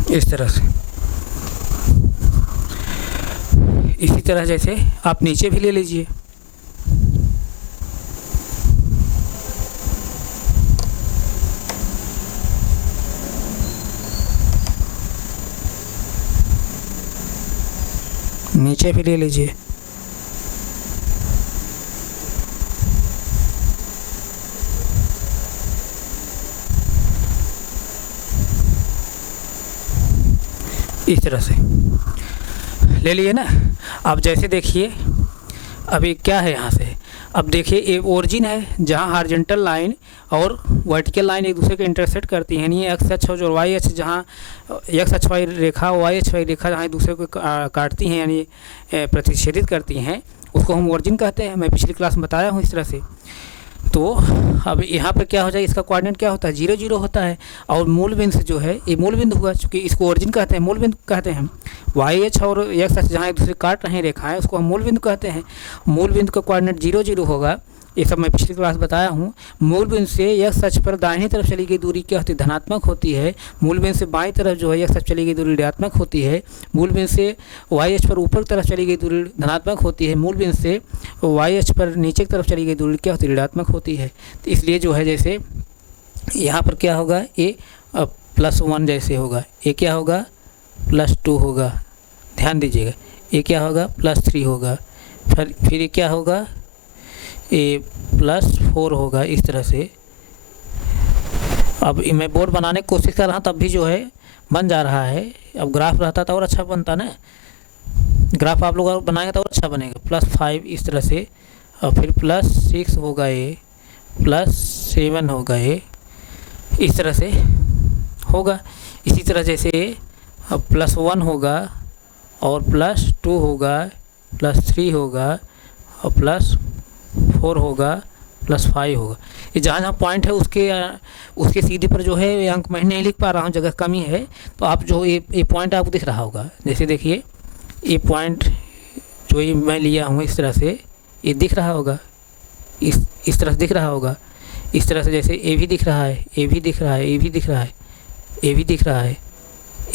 इस तरह से इसी तरह जैसे आप नीचे भी ले लीजिए। नीचे भी ले लीजिए। इस तरह से ले लिए ना। अब जैसे देखिए अभी क्या है, यहाँ से अब देखिए एक ओरिजिन है जहाँ हॉरिजॉन्टल लाइन और वर्टिकल लाइन एक दूसरे को इंटरसेक्ट करती हैं, यानी एक्स अक्ष और वाई अक्ष, जहाँ एक्स अक्ष वाई रेखा वाई अक्ष वाई रेखा जहाँ एक दूसरे को काटती हैं यानी प्रतिच्छेदित करती हैं, उसको हम ओरिजिन कहते हैं। मैं पिछली क्लास में बताया हूँ इस तरह से। तो अब यहाँ पर क्या हो जाए, इसका कोऑर्डिनेट क्या होता है, 0 0 होता है। और मूल बिंदु जो है ये मूल बिंदु हुआ, चूँकि इसको ओरिजिन कहते हैं, मूल बिंदु कहते हैं हम। वाई अक्ष और एक्स अक्ष जहाँ एक दूसरे काट रहे हैं रेखाएं, उसको हम मूल बिंदु कहते हैं। मूल बिंदु का कोऑर्डिनेट 0 0 होगा। ये सब मैं पिछली क्लास बताया हूँ। मूल बिंदु से एक्स अक्ष पर दाहिनी तरफ चली गई दूरी क्या होती है, धनात्मक होती है। मूल बिंदु से बाईं तरफ जो है एक्स अक्ष चली गई दूरी ऋणात्मक होती है। मूल बिंदु से वाई अक्ष पर ऊपर की तरफ चली गई दूरी धनात्मक होती है। मूल बिंदु से वाई अक्ष पर नीचे की तरफ चली गई दूरी क्या होती है, ऋणात्मक होती है। तो इसलिए जो है जैसे यहाँ पर क्या होगा, ये +1 जैसे होगा, ये क्या होगा +2 होगा, ध्यान दीजिएगा। ये क्या होगा +3 होगा, फिर ये क्या होगा, ये +4 होगा। इस तरह से अब मैं बोर्ड बनाने की कोशिश कर रहा हूँ, तब भी जो है बन जा रहा है। अब ग्राफ रहता तो और अच्छा बनता ना, ग्राफ आप लोग बनाएंगे तो और अच्छा बनेगा। +5 इस तरह से, और फिर +6 होगा, ये +7 होगा, ये इस तरह से होगा। इसी तरह जैसे +1 होगा और +2 होगा, +3 होगा और +4 होगा, +5 होगा। ये जहाँ जहाँ पॉइंट है उसके सीधे पर जो है ये अंक मैं नहीं लिख पा रहा हूँ, जगह कमी है। तो आप जो ये पॉइंट आपको दिख रहा होगा, जैसे देखिए ये पॉइंट जो ये मैं लिया हूँ इस तरह से, ये दिख रहा होगा, इस तरह से दिख रहा होगा। इस तरह से जैसे ए भी दिख रहा है, ए भी दिख रहा है, ए भी दिख रहा है, ए भी दिख रहा है,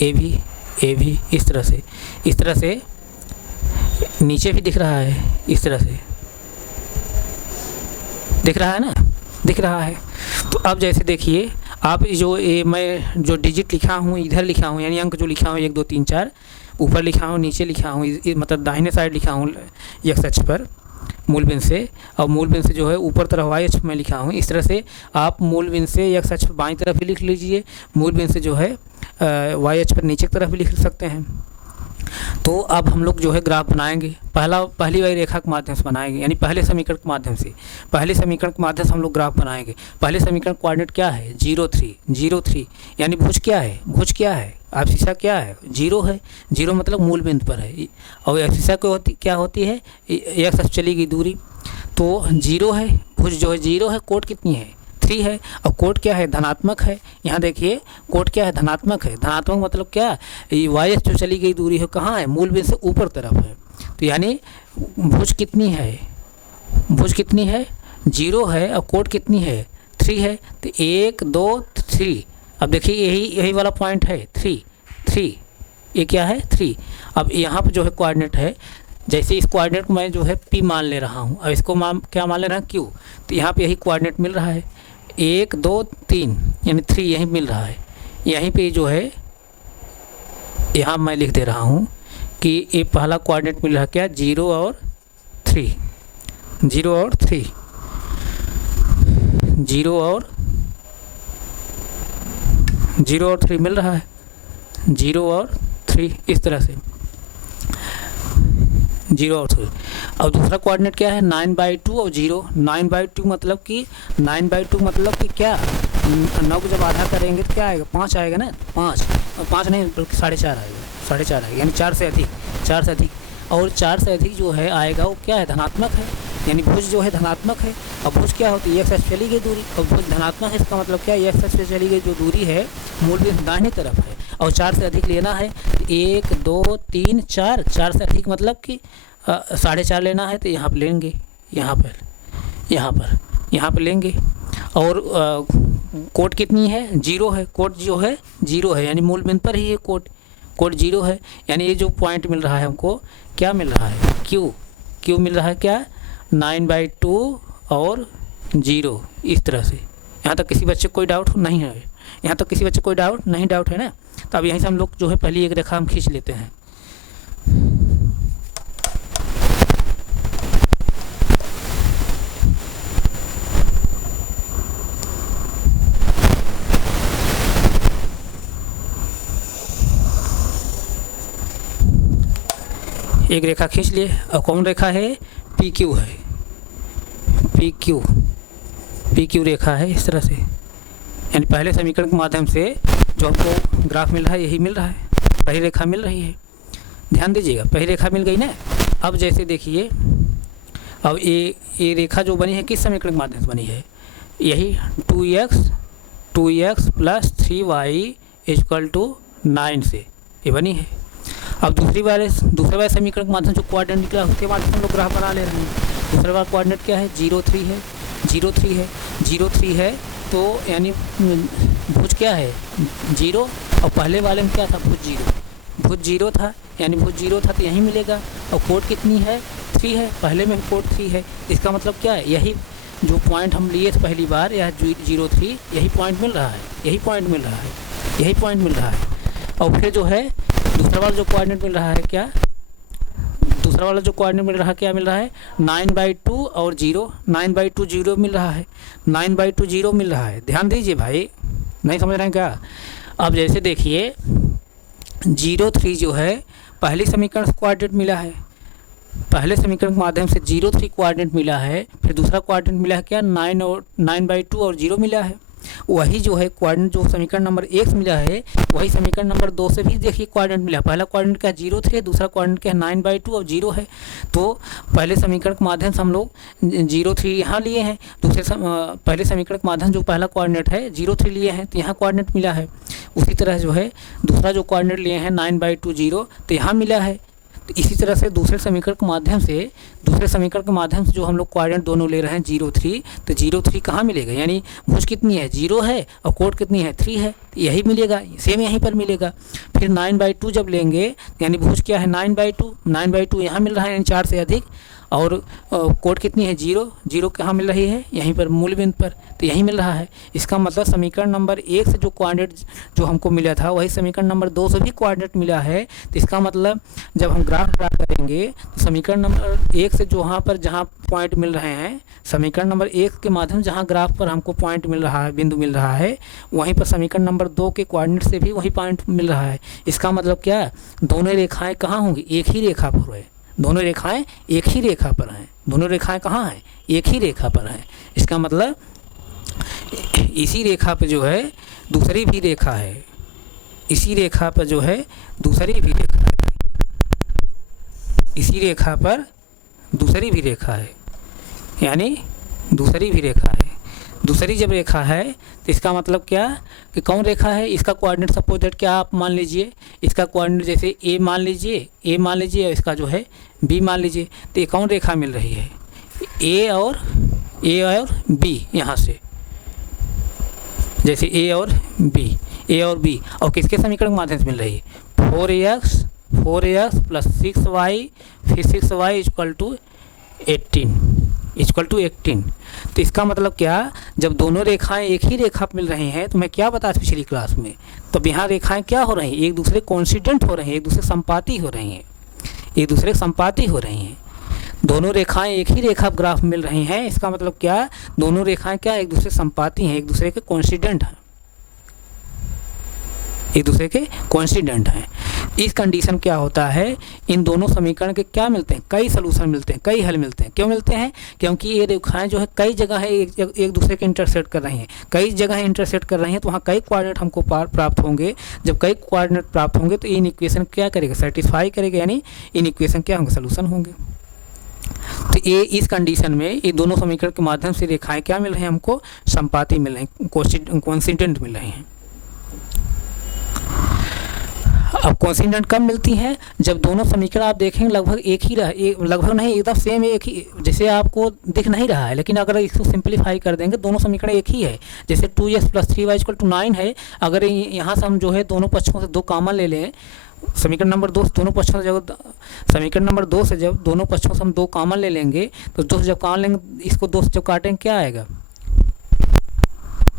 ए भी इस तरह से नीचे भी दिख रहा है, इस तरह से दिख रहा है ना, दिख रहा है। तो अब जैसे देखिए आप जो ये मैं जो डिजिट लिखा हूँ इधर लिखा हूँ, यानी अंक जो लिखा हूँ 1 2 3 4, ऊपर लिखा हूँ नीचे लिखा हूँ, मतलब दाहिने साइड लिखा हूँ एक्स अक्ष पर मूल बिंदु से, और मूल बिंदु से जो है ऊपर तरफ वाई अक्ष में लिखा हूँ। इस तरह से आप मूल बिंदु से एक्स अक्ष बाईं तरफ भी लिख लीजिए, मूल बिंदु से जो है वाई अक्ष पर नीचे की तरफ भी लिख सकते हैं। तो अब हम लोग जो है ग्राफ बनाएंगे, पहली वाली रेखा के माध्यम से बनाएंगे, यानी पहले समीकरण के माध्यम से, पहले समीकरण के माध्यम से हम लोग ग्राफ बनाएंगे। पहले समीकरण कोऑर्डिनेट क्या है, 0 3, यानी भुज क्या है, एब्सिसा क्या है, 0 है। 0 मतलब मूल बिंदु पर है, और एब्सिसा क्या होती है, एक्स अक्ष चली गई दूरी। तो 0 है, भुज जो है 0 है, कोट कितनी है 3 है, और कोट क्या है, धनात्मक है। यहाँ देखिए कोट क्या है, धनात्मक है। धनात्मक मतलब क्या, वाई अक्ष जो चली गई दूरी है कहाँ है, मूल बिंदु से ऊपर तरफ है। तो यानी भुज कितनी है, 0 है, और कोट कितनी है 3 है। तो 1 2 3 अब देखिए यही वाला पॉइंट है 3, ये क्या है 3। अब यहाँ पर जो है कोऑर्डिनेट है, जैसे इस कोऑर्डिनेट को मैं जो है P मान ले रहा हूँ, अब इसको क्या मान ले रहा है Q, तो यहाँ पे यही कोऑर्डिनेट मिल रहा है 1 2 3, यानी 3 यहीं मिल रहा है। यहीं पे जो है यहाँ मैं लिख दे रहा हूँ कि ये पहला कोऑर्डिनेट मिल रहा है क्या 0 और 3, 0 और 3, 0 और 3 मिल रहा है, 0 और 3 इस तरह से 0 और 3। अब दूसरा कोऑर्डिनेट क्या है 9/2 और 0। 9/2 मतलब कि 9/2 मतलब कि क्या 9 को जब आधा करेंगे तो क्या आएगा 5 आएगा ना, 5 नहीं बल्कि 4.5 आएगा, 4.5 आएगा, यानी 4 से अधिक और 4 से अधिक जो है आएगा वो क्या है धनात्मक है, यानी भुज जो है धनात्मक है। अब भुज क्या होती है x चली गई दूरी, अब भुज धनात्मक है, इसका मतलब क्या है x से चली गई जो दूरी है मूल बिंदु दाहिनी तरफ है और 4 से अधिक लेना है 1 2 3 4, 4 से अधिक मतलब कि 4.5 लेना है तो यहाँ पर लेंगे, यहाँ पर लेंगे। और कोट कितनी है 0 है, कोट जो है 0 है, यानी मूल बिंदु पर ही ये कोट 0 है, यानी ये जो पॉइंट मिल रहा है हमको क्या मिल रहा है Q मिल रहा है क्या 9/2 और 0 इस तरह से। यहाँ तक किसी बच्चे को कोई डाउट नहीं है, यहाँ तक किसी बच्चे को कोई डाउट है ना। तो अब यहीं से हम लोग जो है पहली एक रेखा हम खींच लेते हैं। एक रेखा खींच लिए और कौन रेखा है PQ है, PQ रेखा है इस तरह से, यानी पहले समीकरण के माध्यम से जो हमको ग्राफ मिल रहा है यही मिल रहा है, पहली रेखा मिल रही है, ध्यान दीजिएगा पहली रेखा मिल गई ना। अब जैसे देखिए अब ये रेखा जो बनी है किस समीकरण के माध्यम से बनी है, यही 2x + 3y = 9 से ये बनी है। अब दूसरे वाले समीकरण के माध्यम जो कोऑर्डिनेट निकला उसके माध्यम हम लोग ग्राफ बना ले रहे हैं। दूसरा वाला कोऑर्डिनेट क्या है 0 3 है, तो यानी भुज क्या है 0 और पहले वाले में क्या था भुज 0 था, यानी भुज 0 था तो यहीं मिलेगा। और कोट कितनी है 3 है, पहले में कोट 3 है, इसका मतलब क्या है यही जो पॉइंट हम लिए थे पहली बार यह 0 3 यही पॉइंट मिल रहा है, यही पॉइंट मिल रहा है। और फिर जो है दूसरा वाला जो कोऑर्डिनेट मिल रहा है क्या मिल रहा है 9/2 और 0, 9/2 0 मिल रहा है, 9/2 0 मिल रहा है। ध्यान दीजिए भाई, नहीं समझ रहे हैं क्या। अब जैसे देखिए 0 3 जो है पहले समीकरण से कोऑर्डिनेट मिला है, पहले समीकरण के माध्यम से 0 3 कोऑर्डिनेट मिला है, फिर दूसरा कोऑर्डिनेट मिला है क्या 9/2 और 0 मिला है। वही जो है कोऑर्डिनेट जो समीकरण नंबर 1 से मिला है वही समीकरण नंबर 2 से भी देखिए कोऑर्डिनेट मिला, पहला कोऑर्डिनेट क्या 0 3 है, दूसरा कोऑर्डिनेट क्या 9/2 और 0 है। तो पहले समीकरण के माध्यम से हम लोग 0 3 यहाँ लिए हैं, पहले समीकरण के माध्यम जो पहला कोऑर्डिनेट है 0 3 लिए हैं तो यहाँ कोऑर्डिनेट मिला है। उसी तरह जो है दूसरा जो कोऑर्डिनेट लिए हैं 9/2 0 तो यहाँ मिला है। तो इसी तरह से दूसरे समीकरण के माध्यम से जो हम लोग कोऑर्डिनेट दोनों ले रहे हैं 0 3, तो 0 3 कहाँ मिलेगा, यानी भुज कितनी है 0 है और कोट कितनी है 3 है, तो यही मिलेगा, सेम यहीं पर मिलेगा। फिर 9/2 जब लेंगे यानी भुज क्या है 9/2 यहाँ मिल रहा है, यानी 4 से अधिक, और कोट कितनी है 0 कहाँ मिल रही है यहीं पर मूल बिंदु पर, तो यहीं मिल रहा है। इसका मतलब समीकरण नंबर 1 से जो कोऑर्डिनेट जो हमको मिला था वही समीकरण नंबर 2 से भी कोऑर्डिनेट मिला है। तो इसका मतलब जब हम ग्राफ ड्रा करेंगे तो समीकरण नंबर 1 से जहाँ पॉइंट मिल रहे हैं, समीकरण नंबर 1 के माध्यम जहाँ ग्राफ पर हमको पॉइंट मिल रहा है, बिंदु मिल रहा है, वहीं पर समीकरण नंबर 2 के कोऑर्डिनेट से भी वही पॉइंट मिल रहा है। इसका मतलब क्या दोनों रेखाएँ कहाँ होंगी एक ही रेखा पर है, दोनों रेखाएं एक ही रेखा पर हैं, दोनों रेखाएं कहाँ हैं एक ही रेखा पर हैं। इसका मतलब इसी रेखा पर जो है दूसरी भी रेखा है, इसी रेखा पर जो है दूसरी भी रेखा है, इसी रेखा पर दूसरी भी रेखा है, यानी दूसरी भी रेखा है। दूसरी जब रेखा है तो इसका मतलब क्या कि कौन रेखा है, इसका कोऑर्डिनेट सपोज दैट क्या आप मान लीजिए, इसका कोऑर्डिनेट जैसे ए मान लीजिए और इसका जो है बी मान लीजिए, तो ये कौन रेखा मिल रही है ए और बी, यहाँ से जैसे ए और बी और किसके समीकरण के माध्यम से मिल रही है 4x प्लस 6y फिर 6y इक्वल टू 18। तो इसका मतलब क्या, जब दोनों रेखाएं एक ही रेखा मिल रही हैं, तो मैं क्या बताया पिछली क्लास में, तो यहाँ रेखाएं क्या हो रही हैं, एक दूसरे कोइंसिडेंट हो रही हैं, एक दूसरे संपाती हो रही हैं। दोनों रेखाएं एक ही रेखा ग्राफ मिल रही हैं, इसका मतलब क्या, दोनों रेखाएं क्या एक दूसरे संपाती हैं, एक दूसरे के कोइंसिडेंट हैं। इस कंडीशन क्या होता है, इन दोनों समीकरण के क्या मिलते हैं, कई सलूशन मिलते हैं, कई हल मिलते हैं। क्यों मिलते हैं, क्योंकि ये रेखाएं जो है कई जगह है एक दूसरे के इंटरसेक्ट कर रही हैं, तो वहाँ कई कोऑर्डिनेट हमको प्राप्त होंगे। जब कई कोऑर्डिनेट प्राप्त होंगे तो इन इक्वेशन क्या करेगा, सेटिस्फाई करेगा, यानी इन इक्वेशन क्या होंगे, सलूशन होंगे। तो ये इस कंडीशन में ये दोनों समीकरण के माध्यम से रेखाएं क्या मिल रही हैं, हमको संपाती मिल रही हैं, कोइंसिडेंट मिल रही हैं। अब कोइंसिडेंट कब मिलती हैं, जब दोनों समीकरण आप देखेंगे लगभग एक ही लगभग नहीं, एकदम सेम एक ही, जैसे आपको दिख नहीं रहा है, लेकिन अगर इसको सिंपलीफाई कर देंगे दोनों समीकरण एक ही है। जैसे 2x plus 3y equal to 9 है, अगर यहाँ से हम जो है दोनों पक्षों से 2 कॉमन ले लें, समीकरण नंबर 2 से दोनों पक्षों से जब दोनों पक्षों से हम 2 कॉमन ले लेंगे, तो 2 से जब कॉमन लेंगे, इसको 2 से जब काटेंगे क्या आएगा,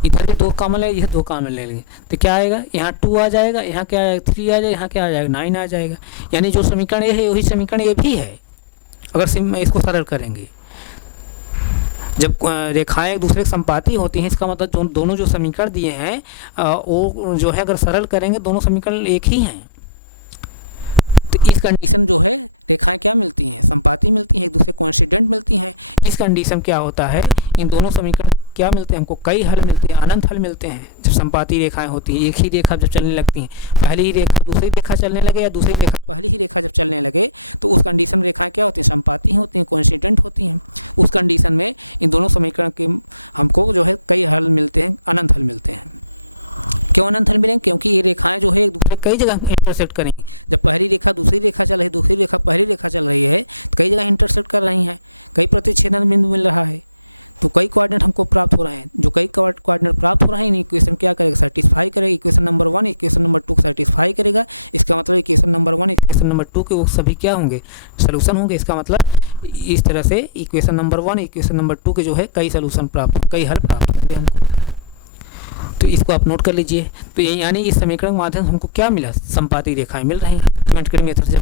इधर भी 2 कॉमन ले, यह 2 कॉमन ले लेंगे तो क्या आएगा, यहाँ 2 आ जाएगा, यहाँ क्या आएगा 3 आ जाएगा, यहाँ क्या आ जाएगा 9 आ जाएगा। यानी जो समीकरण ये है वही समीकरण ये भी है, अगर इसको सरल करेंगे। जब रेखाएं एक दूसरे के संपाती होती हैं, इसका मतलब दोनों जो समीकरण दिए हैं वो जो है अगर सरल करेंगे दोनों समीकरण एक ही हैं। तो इस कंडीशन क्या होता है, इन दोनों समीकरण क्या मिलते हैं, हमको कई हल मिलते हैं, अनंत हल मिलते हैं। जब संपाती रेखाएं होती हैं, एक ही रेखा जब चलने लगती हैं, पहली ही रेखा दूसरी रेखा चलने लगे या दूसरी रेखा, कई जगह इंटरसेक्ट करेंगे। इक्वेशन नंबर 2 के वो सभी क्या होंगे, सलूशन होंगे। इसका मतलब इस तरह से इक्वेशन नंबर 1 इक्वेशन नंबर 2 के जो है कई सलूशन प्राप्त, कई हल प्राप्त होंगे हमको। तो इसको आप नोट कर लीजिए। तो यानी इस समीकरण के माध्यम से हमको क्या मिला, संपाती रेखाएं मिल रही हैं ज्योमेट्रिक मेथड से।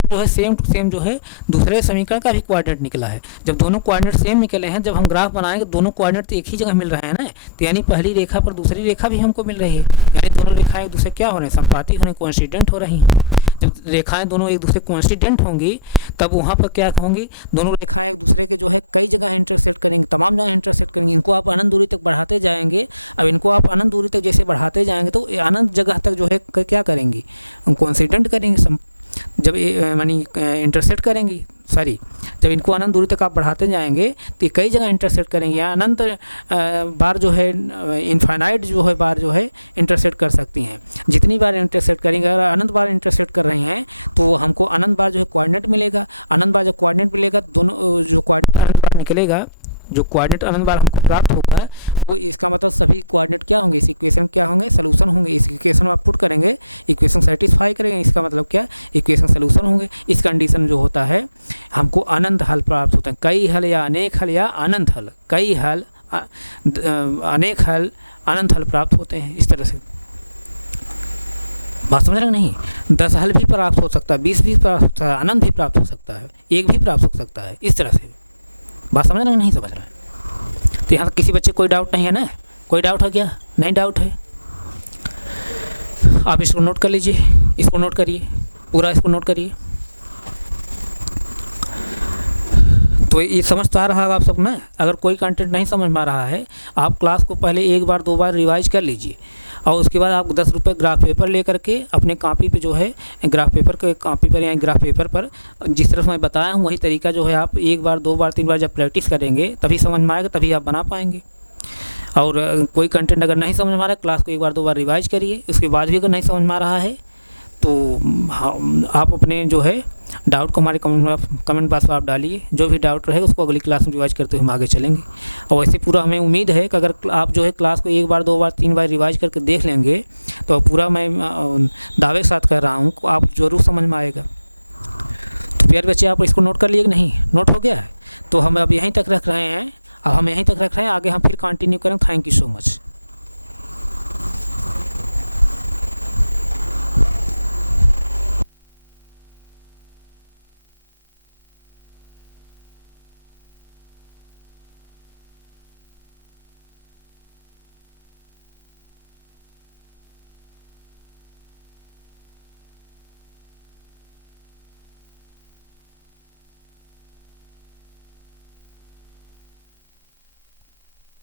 जो है सेम टू सेम जो है दूसरे समीकरण का भी कोऑर्डिनेट निकला है। जब दोनों कोऑर्डिनेट सेम निकले हैं, जब हम ग्राफ बनाएंगे दोनों कोऑर्डिनेट तो एक ही जगह मिल रहे हैं ना, तो यानी पहली रेखा पर दूसरी रेखा भी हमको मिल रही है, यानी दोनों रेखाएं एक दूसरे क्या हो रहे हैं, संपाती हो रही, कोइंसिडेंट हो रही हैं। जब रेखाएं दोनों एक दूसरे कोइंसिडेंट होंगी तब वहाँ पर क्या होंगी, दोनों अनंत बार निकलेगा, जो कोऑर्डिनेट अनंत बार हमको प्राप्त होगा